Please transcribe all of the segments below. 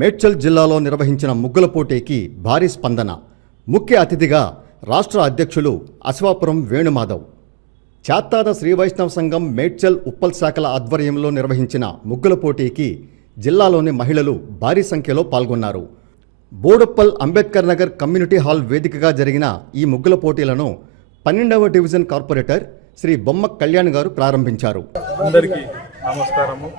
మేడ్చల్ జిల్లాలో నిర్వహించిన ముగ్గుల పోటీకి భారీ స్పందన. ముఖ్య అతిథిగా రాష్ట్ర అధ్యక్షులు అశ్వాపురం వేణుమాధవ్. చాత్తాద శ్రీ వైష్ణవ సంఘం మేడ్చల్ ఉప్పల్ శాఖల ఆధ్వర్యంలో నిర్వహించిన ముగ్గుల పోటీకి జిల్లాలోని మహిళలు భారీ సంఖ్యలో పాల్గొన్నారు. బోడుప్పల్ అంబేద్కర్ నగర్ కమ్యూనిటీ హాల్ వేదికగా జరిగిన ఈ ముగ్గుల పోటీలను 12వ డివిజన్ కార్పొరేటర్ శ్రీ బొమ్మ కళ్యాణ్ గారు ప్రారంభించారు. అందరికీ నమస్కారము.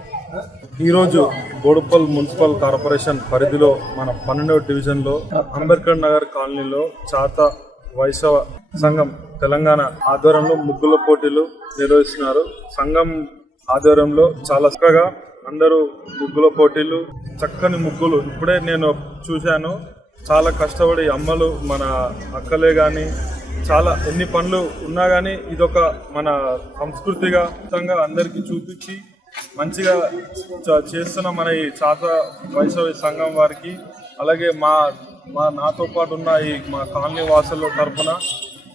ఈరోజు బోడుప్పల్ మున్సిపల్ కార్పొరేషన్ పరిధిలో మన 12వ డివిజన్లో అంబేద్కర్ నగర్ కాలనీలో చాతా వైష్ణవ సంఘం తెలంగాణ ఆధ్వర్యంలో ముగ్గుల పోటీలు నిర్వహిస్తున్నారు. సంఘం ఆధ్వర్యంలో చాలా చక్కగా అందరూ ముగ్గుల పోటీలు, చక్కని ముగ్గులు ఇప్పుడే నేను చూశాను. చాలా కష్టపడి అమ్మలు, మన అక్కలే కానీ చాలా ఎన్ని పనులు ఉన్నా కానీ ఇదొక మన సంస్కృతిగా అందరికీ చూపించి మంచిగా చేస్తున్న మన ఈ చాతా వైష్ణవ సంఘం వారికి, అలాగే నాతో పాటు ఉన్న ఈ మా కాలనీ వాసుల తరఫున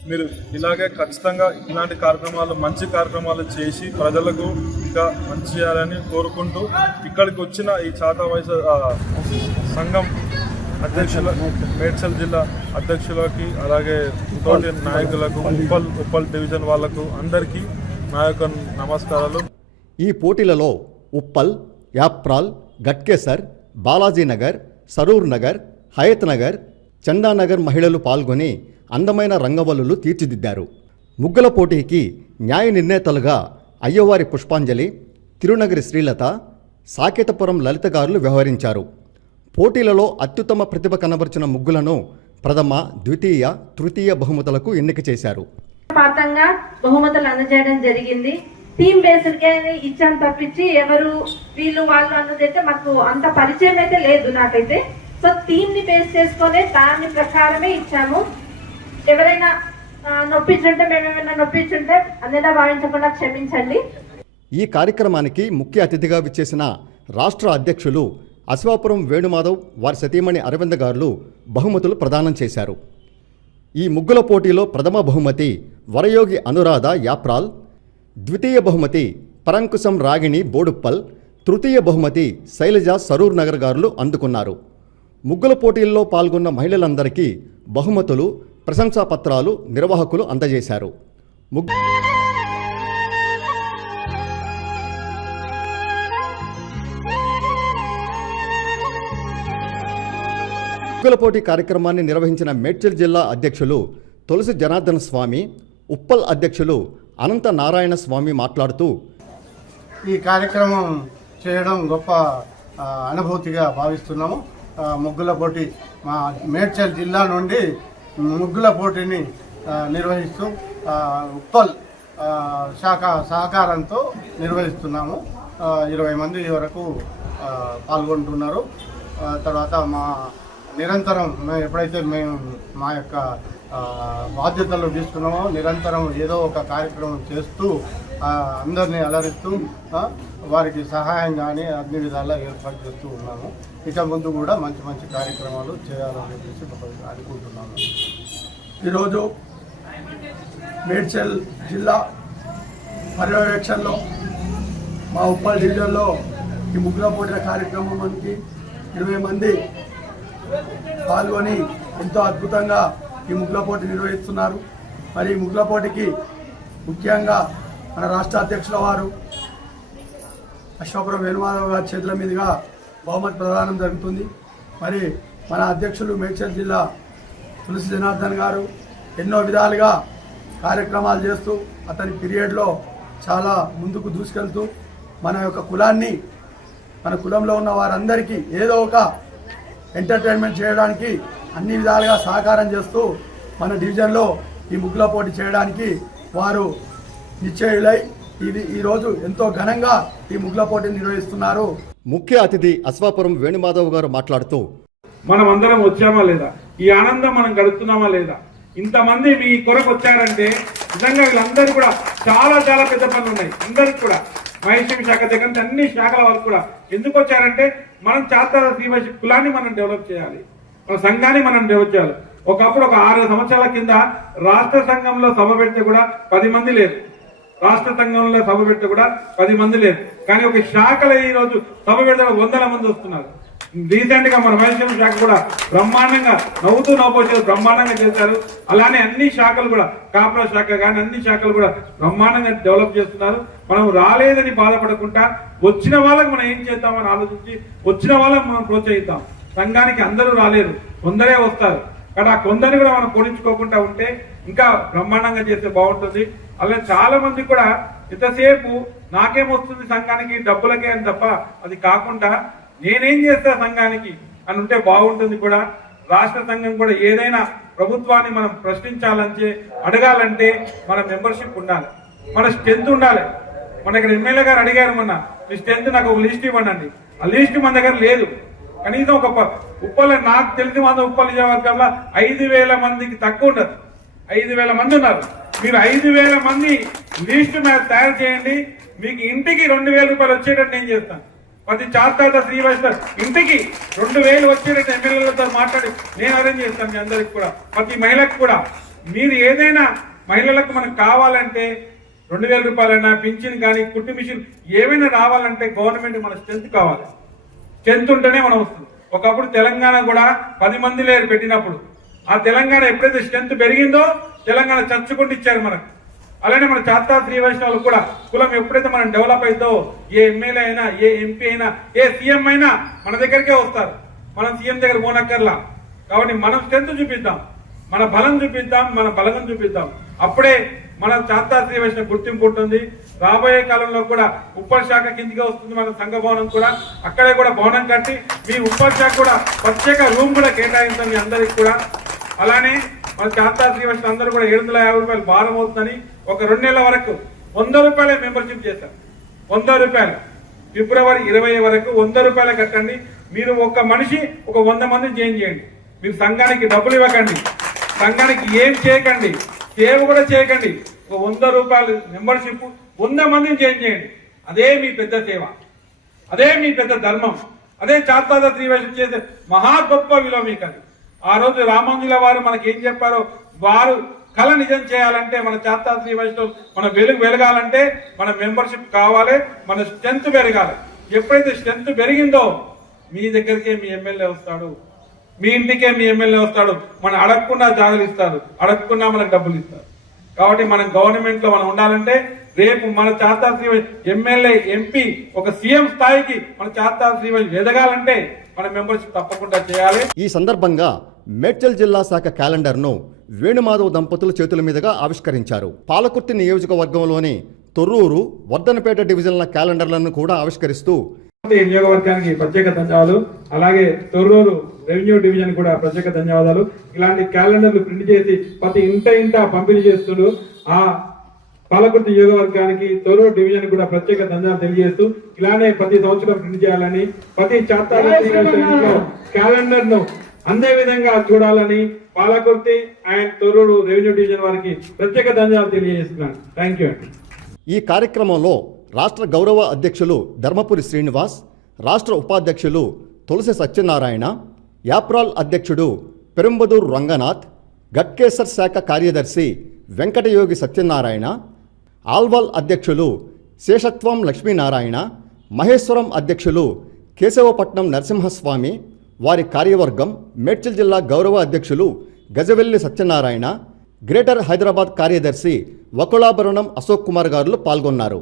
మీరు ఇలాగే ఖచ్చితంగా ఇలాంటి కార్యక్రమాలు, మంచి కార్యక్రమాలు చేసి ప్రజలకు ఇంకా మంచి చేయాలని కోరుకుంటూ ఇక్కడికి వచ్చిన ఈ చాతా వైష్ణవ సంఘం అధ్యక్షుల, మేడ్చల్ జిల్లా అధ్యక్షులకి, అలాగే తోటి నాయకులకు, ఉప్పల్ డివిజన్ వాళ్లకు అందరికీ నా యొక్క నమస్కారాలు. ఈ పోటీలలో ఉప్పల్, యాప్రాల్, గట్కేసర్, బాలాజీనగర్, సరూర్ నగర్, హయత్ నగర్, చందానగర్ మహిళలు పాల్గొని అందమైన రంగవల్లులు తీర్చిదిద్దారు. ముగ్గుల పోటీకి న్యాయ నిర్ణేతలుగా అయ్యవారి పుష్పాంజలి, తిరునగరి శ్రీలత, సాకేతపురం లలిత గారులు వ్యవహరించారు. పోటీలలో అత్యుత్తమ ప్రతిభ కనబరిచిన ముగ్గులను ప్రథమ, ద్వితీయ, తృతీయ బహుమతులకు ఎన్నిక చేశారు. బహుమతులు అందజేయడం జరిగింది. టీమ్ బేస్డ్గా ఇచ్చాను తప్పించి ఎవరు వీళ్ళు వాళ్ళు అన్నదైతే మాకు అంత పరిచయం అయితే లేదు నాకైతే. సో టీమ్ ని బేస్ చేసుకునే దాని ప్రకారమే ఇచ్చాము. ఎవరైనా నొప్పించుంటే, మేమేమైనా నొప్పించుంటే అన్నిలా భావించకుండా క్షమించండి. ఈ కార్యక్రమానికి ముఖ్య అతిథిగా విచ్చేసిన రాష్ట్ర అధ్యక్షులు అశ్వాపురం వేణుమాధవ్, వారి సతీమణి అరవింద గారులు బహుమతులు ప్రదానం చేశారు. ఈ ముగ్గుల పోటీలో ప్రథమ బహుమతి వరయోగి అనురాధ, యాప్రాల్, ద్వితీయ బహుమతి పరంకుశం రాగిణి, బోడుప్పల్, తృతీయ బహుమతి శైలజ, సరూర్ నగర్ గారులు అందుకున్నారు. ముగ్గుల పోటీల్లో పాల్గొన్న మహిళలందరికీ బహుమతులు, ప్రశంసాపత్రాలు నిర్వాహకులు అందజేశారు. ముగ్గుల పోటీ కార్యక్రమాన్ని నిర్వహించిన మేడ్చల్ జిల్లా అధ్యక్షులు తులసి జనార్దన స్వామి, ఉప్పల్ అధ్యక్షులు అనంత నారాయణ స్వామి మాట్లాడుతూ, ఈ కార్యక్రమం చేయడం గొప్ప అనుభూతిగా భావిస్తున్నాము. ముగ్గుల పోటీ మా మేడ్చల్ జిల్లా నుండి ముగ్గుల పోటీని నిర్వహిస్తూ ఉప్పల్ శాఖ సహకారంతో నిర్వహిస్తున్నాము. 20 మంది వరకు పాల్గొంటున్నారు. తర్వాత నిరంతరం ఎప్పుడైతే మేము మా యొక్క బాధ్యతలు తీసుకున్నామో నిరంతరం ఏదో ఒక కార్యక్రమం చేస్తూ అందరినీ అలరిస్తూ వారికి సహాయం కానీ అన్ని విధాలా ఏర్పాటు చేస్తూ ఉన్నాము. ఇక ముందు కూడా మంచి మంచి కార్యక్రమాలు చేయాలని చెప్పేసి అనుకుంటున్నాము. ఈరోజు మేడ్చల్ జిల్లా పర్యవేక్షణలో మా ఉప్పల్ డివిజన్లో ఈ ముగ్గుల పోటీల కార్యక్రమానికి 20 మంది పాల్గొని ఎంతో అద్భుతంగా ఈ ముగ్గుల పోటీ నిర్వహిస్తున్నారు. మరి ఈ ముగ్గుల పోటీకి ముఖ్యంగా మన రాష్ట్ర అధ్యక్షుల వారు అశ్వాపురం వేణుమాధవ్ గారి చేతుల మీదుగా బహుమతి ప్రదానం జరుగుతుంది. మరి మన అధ్యక్షులు మేడ్చల్ జిల్లా తులసి జనార్దన్ గారు ఎన్నో విధాలుగా కార్యక్రమాలు చేస్తూ అతని పీరియడ్లో చాలా ముందుకు దూసుకెళ్తూ మన యొక్క కులాన్ని, మన కులంలో ఉన్న వారందరికీ ఏదో ఒక ఎంటర్టైన్మెంట్ చేయడానికి అన్ని విధాలుగా సహకారం చేస్తూ మన డివిజన్లో ఈ ముగ్గుల పోటీ చేయడానికి వారు నిశ్చయులై ఈరోజు ఎంతో ఘనంగా ఈ ముగ్గుల పోటీని నిర్వహిస్తున్నారు. ముఖ్య అతిథి అశ్వాపురం వేణుమాధవ్ గారు మాట్లాడుతూ, మనం అందరం వచ్చామా లేదా, ఈ ఆనందం మనం గడుపుతున్నామా లేదా, ఇంతమంది మీ కొరకు వచ్చారంటే నిజంగా వీళ్ళందరూ కూడా చాలా చాలా పెద్ద పనులు ఉన్నాయి. అందరికి కూడా మహేశ్వరి శాఖ దగ్గర నుంచి అన్ని శాఖల వాళ్ళు కూడా ఎందుకు వచ్చారంటే మనం చాత్ర శ్రీవైశ్య కులాన్ని మనం డెవలప్ చేయాలి, మన సంఘాన్ని మనం డెవలప్ చేయాలి. ఒకప్పుడు ఒక 6 సంవత్సరాల కింద రాష్ట్ర సంఘంలో సభ పెడితే కూడా 10 మంది లేరు, రాష్ట్ర సంఘంలో సభ పెడితే కూడా 10 మంది లేరు. కానీ ఒక శాఖలో ఈ రోజు సభ పెడితే 100 మంది వస్తున్నారు. రీసెంట్ గా మన వైద్యం శాఖ కూడా బ్రహ్మాండంగా నవ్వుతూ నవ్వుతూ బ్రహ్మాండంగా చేశారు. అలానే అన్ని శాఖలు కూడా కాపుల శాఖ కానీ అన్ని శాఖలు కూడా బ్రహ్మాండంగా డెవలప్ చేస్తున్నారు. మనం రాలేదని బాధపడకుండా వచ్చిన వాళ్ళకి మనం ఏం చేద్దామని ఆలోచించి వచ్చిన వాళ్ళకి మనం ప్రోత్సహిద్దాం. సంఘానికి అందరూ రాలేరు, కొందరే వస్తారు. కానీ ఆ కొందరిని కూడా మనం కొడించుకోకుండా ఉంటే ఇంకా బ్రహ్మాండంగా చేస్తే బాగుంటుంది. అలానే చాలా మంది కూడా ఇంతసేపు నాకేమొస్తుంది సంఘానికి డబ్బులకే అని తప్ప అది కాకుండా నేనేం చేస్తా సంఘానికి అని ఉంటే బాగుంటుంది కూడా. రాష్ట్ర సంఘం కూడా ఏదైనా ప్రభుత్వాన్ని మనం ప్రశ్నించాలంటే అడగాలంటే మన మెంబర్షిప్ ఉండాలి, మన స్ట్రెంత్ ఉండాలి. మన ఇక్కడ ఎమ్మెల్యే గారు అడిగారు మొన్న, మీ స్ట్రెంత్ నాకు ఒక లిస్ట్ ఇవ్వండి. ఆ లిస్ట్ మన దగ్గర లేదు. కనీసం ఒక ఉప్పల నాకు తెలిసి మాత్రం ఉప్పల నియోజకవర్గంలో 5,000 మందికి తక్కువ ఉండదు. 5,000 మంది ఉన్నారు. మీరు 5,000 మంది లిస్టు మీద తయారు చేయండి. మీకు ఇంటికి 2,000 రూపాయలు వచ్చేటట్టు నేను చేస్తాను. ప్రతి చాత్ర శ్రీవైష్ణవ్ ఇంటికి 2,000 వచ్చేటట్టు ఎమ్మెల్యేలతో మాట్లాడి నేను అరేంజ్ చేస్తాను. మీ అందరికి కూడా ప్రతి మహిళకు కూడా మీరు ఏదైనా మహిళలకు మనకు కావాలంటే 2,000 రూపాయలైనా పింఛన్ కానీ కుట్టు మిషన్ ఏమైనా రావాలంటే గవర్నమెంట్ మన స్ట్రెంత్ కావాలి. స్ట్రెంత్ ఉంటేనే మనం వస్తుంది. ఒకప్పుడు తెలంగాణ కూడా 10 మంది లేరు పెట్టినప్పుడు. ఆ తెలంగాణ ఎప్పుడైతే స్ట్రెంత్ పెరిగిందో తెలంగాణ చచ్చుకుంటూ ఇచ్చారు మనకు. అలానే మన చాత్ర శ్రీవైష్ణవులు కూడా కులం ఎప్పుడైతే మనం డెవలప్ అవుతుందో ఏ ఎమ్మెల్యే అయినా ఏ ఎంపీ అయినా ఏ సీఎం అయినా మన దగ్గరికే వస్తారు. మనం సీఎం దగ్గర పోనక్కర్లా. కాబట్టి మనం స్ట్రెంత్ చూపిద్దాం, మన బలం చూపిద్దాం, మన బలగం చూపిద్దాం. అప్పుడే మన చాత్ర శ్రీవైష్ణవ గుర్తింపు ఉంటుంది. రాబోయే కాలంలో కూడా ఉప్పల్ శాఖ కిందిగా వస్తుంది మన సంఘ భవనం కూడా. అక్కడే కూడా భవనం కట్టి మీ ఉప్పల్ శాఖ కూడా ప్రత్యేక రూమ్ కూడా కేటాయించాం మీ అందరికి కూడా. అలానే మన చాత్ర శ్రీవైష్ణవ అందరూ కూడా 750 రూపాయలు భారం అవుతుందని ఒక 2 నెలల వరకు 100 రూపాయలే మెంబర్షిప్ చేశారు. 100 రూపాయలు ఫిబ్రవరి 20 వరకు 100 రూపాయలే కట్టండి. మీరు ఒక మనిషి ఒక 100 మందిని జాయిన్ చేయండి. మీరు సంఘానికి డబ్బులు ఇవ్వకండి, సంఘానికి ఏం చేయకండి, సేవ కూడా చేయకండి. ఒక 100 రూపాయలు మెంబర్షిప్ 100 మందిని జాయిన్ చేయండి. అదే మీ పెద్ద సేవ, అదే మీ పెద్ద ధర్మం, అదే చాత్ర శ్రీవైష్ణవ చేసే మహా గొప్ప విలువ మీకు. అది ఆ రోజు రామాంజుల వారు మనకి ఏం చెప్పారో, వారు కళ నిజం చేయాలంటే మన చాత్ర శ్రీవైష్ణవ్ మన వెలగాలంటే మన మెంబర్షిప్ కావాలి, మన స్ట్రెంత్ పెరగాలి. ఎప్పుడైతే స్ట్రెంత్ పెరిగిందో మీ దగ్గరికే మీ ఎమ్మెల్యే వస్తాడు, మీ ఇంటికే మీ ఎమ్మెల్యే వస్తాడు. మనం అడగకుండా జాగ్రత్త ఇస్తారు, అడగకుండా మనకు డబ్బులు ఇస్తారు. కాబట్టి మనం గవర్నమెంట్ లో మనం ఉండాలంటే రేపు మన చాత్ర శ్రీవైష్ణవ్ ఎమ్మెల్యే ఎంపీ ఒక సీఎం స్థాయికి మన చాత్ర శ్రీవైష్ణవ్ ఎదగాలంటే మన మెంబర్షిప్ తప్పకుండా చేయాలి. ఈ సందర్భంగా మేడ్చల్ జిల్లా శాఖ క్యాలెండర్ను వేణుమాధవ్ దంపతుల చేతుల మీదుగా ఆవిష్కరించారు. పాలకుర్తి నియోజకవర్గంలోని తొర్రూరు, వర్ధనపేట డివిజన్ల క్యాలెండర్లను కూడా ఆవిష్కరిస్తూ నియోజకవర్గానికి ప్రత్యేక ధన్యవాదాలు. అలాగే తొర్రూరు రెవెన్యూ డివిజన్ కూడా ప్రత్యేక ధన్యవాదాలు. ఇలాంటి క్యాలెండర్లు ప్రింట్ చేసి ప్రతి ఇంట పంపిణీ చేస్తున్నారు. ఆ పాలకుర్తి నియోజకవర్గానికి తొర్రూరు డివిజన్ కూడా ప్రత్యేక ధన్యవాదాలు తెలియజేస్తూ ఇలానే ప్రతి సంవత్సరం ప్రింట్ చేయాలని, ప్రతి చాత్ర క్యాలెండర్ ను అందే విధంగా చూడాలని Palakurthi and Thorrur revenue division వారికి ప్రత్యేక ధన్యవాదాలు తెలియజేస్తున్నాను. థ్యాంక్ యూ అండి. ఈ కార్యక్రమంలో రాష్ట్ర గౌరవ అధ్యక్షులు ధర్మపురి శ్రీనివాస్, రాష్ట్ర ఉపాధ్యక్షులు తులసి సత్యనారాయణ, యాప్రాల్ అధ్యక్షుడు పెరుంబదూర్ రంగనాథ్, గట్కేసర్ శాఖ కార్యదర్శి వెంకటయోగి సత్యనారాయణ, ఆల్వాల్ అధ్యక్షులు శేషత్వం లక్ష్మీనారాయణ, మహేశ్వరం అధ్యక్షులు కేశవపట్నం నరసింహస్వామి, వారి కార్యవర్గం, మేడ్చల్ జిల్లా గౌరవ అధ్యక్షులు గజవెల్లి సత్యనారాయణ, గ్రేటర్ హైదరాబాద్ కార్యదర్శి వకుళాభరణం అశోక్ కుమార్ గారులు పాల్గొన్నారు.